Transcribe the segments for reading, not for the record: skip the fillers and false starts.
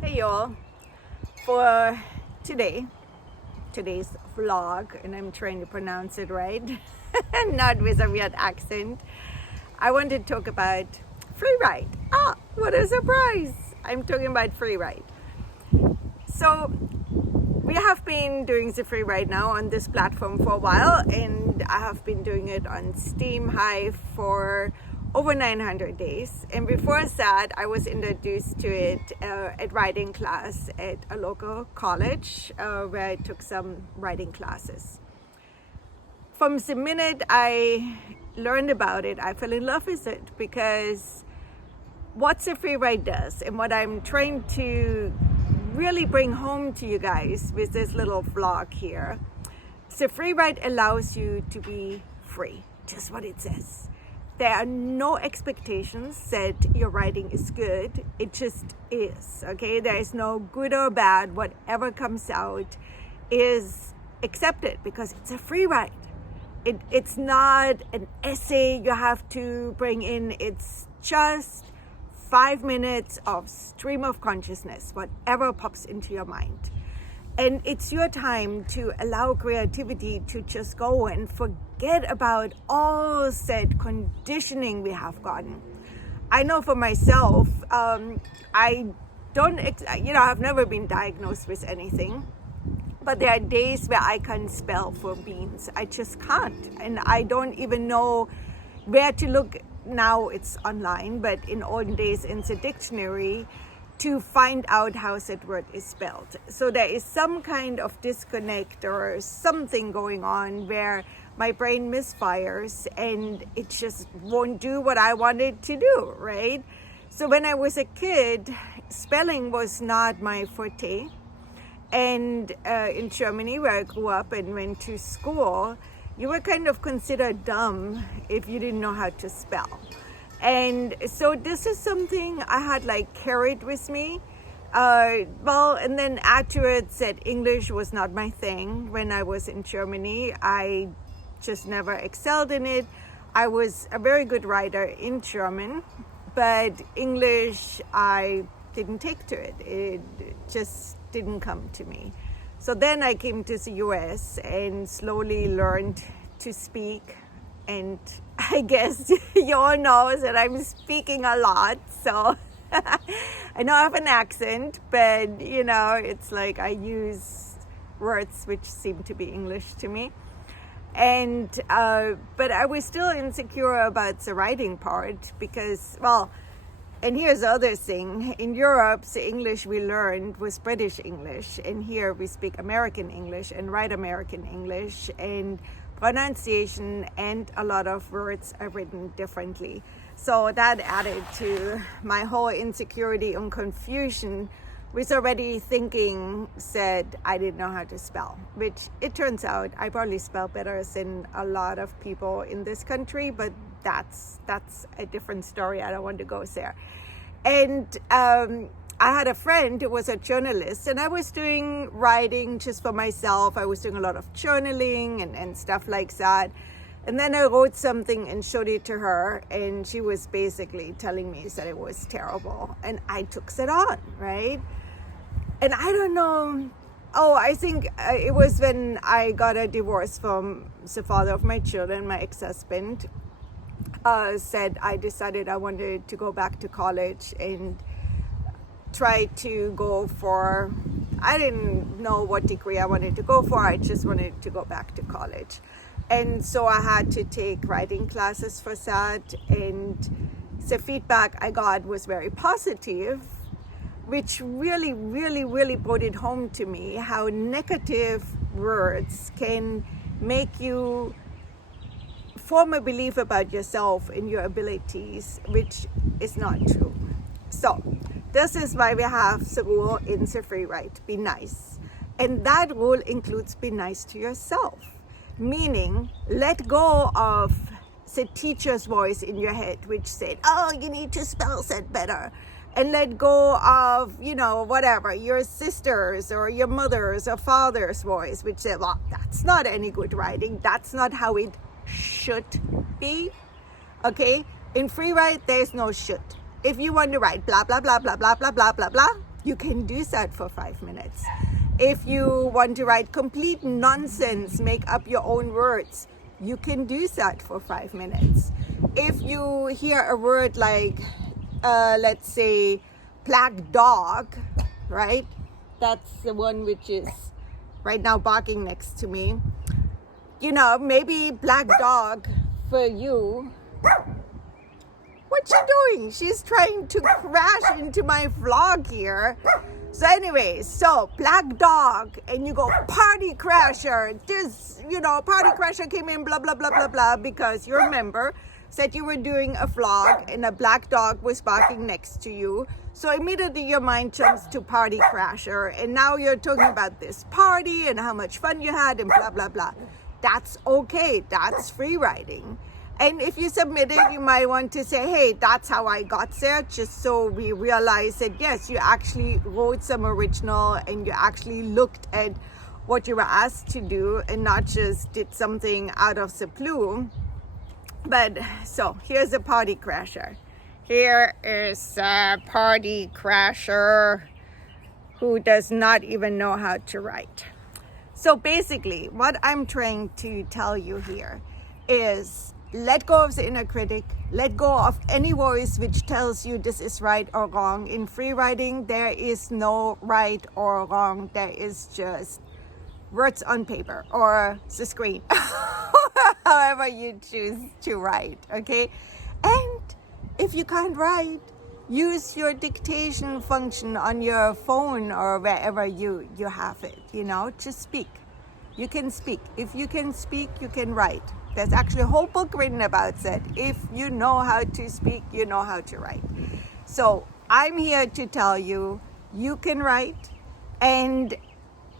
Hey y'all, for today's vlog, and I'm trying to pronounce it right, not with a weird accent, I want to talk about Freewrite. What a surprise! I'm talking about Freewrite. So we have been doing the Freewrite now on this platform for a while, and I have been doing it on Steam Hive for over 900 days. And before that, I was introduced to it at writing class at a local college where I took some writing classes. From the minute I learned about it, I fell in love with it, because what the Freewrite does, and what I'm trying to really bring home to you guys with this little vlog here, the Freewrite allows you to be free, just what it says. There are no expectations that your writing is good. It just is, okay? There is no good or bad. Whatever comes out is accepted because it's a Freewrite. It's not an essay you have to bring in. It's just 5 minutes of stream of consciousness, whatever pops into your mind. And it's your time to allow creativity to just go and forget about all that conditioning we have gotten. I know for myself, I've never been diagnosed with anything, but there are days where I can't spell for beans. I just can't. And I don't even know where to look. Now it's online, but in olden days in the dictionary, to find out how that word is spelled. So there is some kind of disconnect or something going on where my brain misfires and it just won't do what I want it to do, right? So when I was a kid, spelling was not my forte. And in Germany, where I grew up and went to school, you were kind of considered dumb if you didn't know how to spell. And so this is something I had carried with me. And then afterwards that English was not my thing. When I was in Germany, I just never excelled in it. I was a very good writer in German, but English, I didn't take to it. It just didn't come to me. So then I came to the US and slowly learned to speak. And I guess you all know that I'm speaking a lot. So I know I have an accent, but it's like I use words which seem to be English to me. And but I was still insecure about the writing part because, and here's the other thing. In Europe, the English we learned was British English. And here we speak American English and write American English. And pronunciation and a lot of words are written differently. So that added to my whole insecurity and confusion, with already thinking that I didn't know how to spell, which it turns out I probably spell better than a lot of people in this country, but that's a different story. I don't want to go there. And I had a friend who was a journalist, and I was doing writing just for myself. I was doing a lot of journaling and stuff like that. And then I wrote something and showed it to her, and she was basically telling me that it was terrible. And I took that on, right? And I don't know. I think it was when I got a divorce from the father of my children, my ex-husband, said I decided I wanted to go back to college and try to go for, I didn't know what degree I wanted to go for. I just wanted to go back to college. And so I had to take writing classes for that. And the feedback I got was very positive, which really, really, really brought it home to me how negative words can make you form a belief about yourself and your abilities, which is not true. So this is why we have the rule in the Freewrite, be nice. And that rule includes be nice to yourself, meaning let go of the teacher's voice in your head, which said, you need to spell that better. And let go of, whatever, your sister's or your mother's or father's voice, which said, that's not any good writing. That's not how it should be. Okay? In Freewrite, there's no should. If you want to write blah, blah, blah, blah, blah, blah, blah, blah, blah, you can do that for 5 minutes. If you want to write complete nonsense, make up your own words, you can do that for 5 minutes. If you hear a word like, let's say, black dog, right? That's the one which is right now barking next to me. You know, maybe black dog for you. What's she doing? She's trying to crash into my vlog here. So anyway, so black dog, and you go party crasher. This, you know, party crasher came in, blah, blah, blah, blah, blah, because you remember, said you were doing a vlog and a black dog was barking next to you. So immediately your mind jumps to party crasher, and now you're talking about this party and how much fun you had and blah, blah, blah. That's okay. That's free writing. And if you submit it, you might want to say, hey, that's how I got there, just so we realize that, yes, you actually wrote some original and you actually looked at what you were asked to do and not just did something out of the blue. But so here's a party crasher. Here is a party crasher who does not even know how to write. So basically, what I'm trying to tell you here is let go of the inner critic, let go of any voice which tells you this is right or wrong. In free writing, there is no right or wrong. There is just words on paper or the screen, however you choose to write, okay? And if you can't write, use your dictation function on your phone or wherever you have it, you know, just speak. You can speak. If you can speak, you can write. There's actually a whole book written about that. If you know how to speak, you know how to write. So I'm here to tell you, you can write, and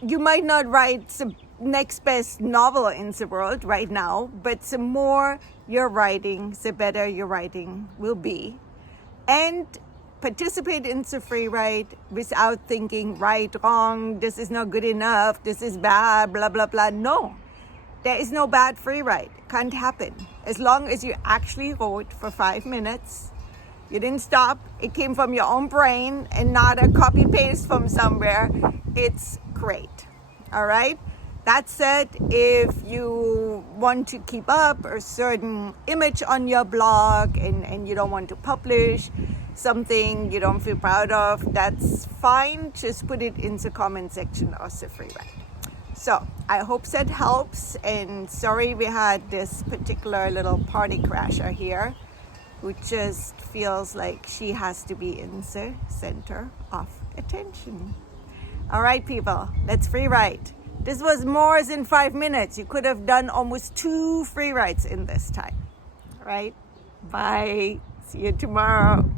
you might not write the next best novel in the world right now, but the more you're writing, the better your writing will be. And participate in the free write without thinking right, wrong, this is not good enough, this is bad, blah, blah, blah. No, there is no bad free write. Can't happen. As long as you actually wrote for 5 minutes, you didn't stop, it came from your own brain and not a copy paste from somewhere, it's great. All right? That said, if you want to keep up a certain image on your blog and you don't want to publish something you don't feel proud of, that's fine. Just put it in the comment section of the free write. So I hope that helps. And sorry we had this particular little party crasher here who just feels like she has to be in the center of attention. All right, people, let's free write. This was more than 5 minutes. You could have done almost 2 free writes in this time. All right? Bye. See you tomorrow.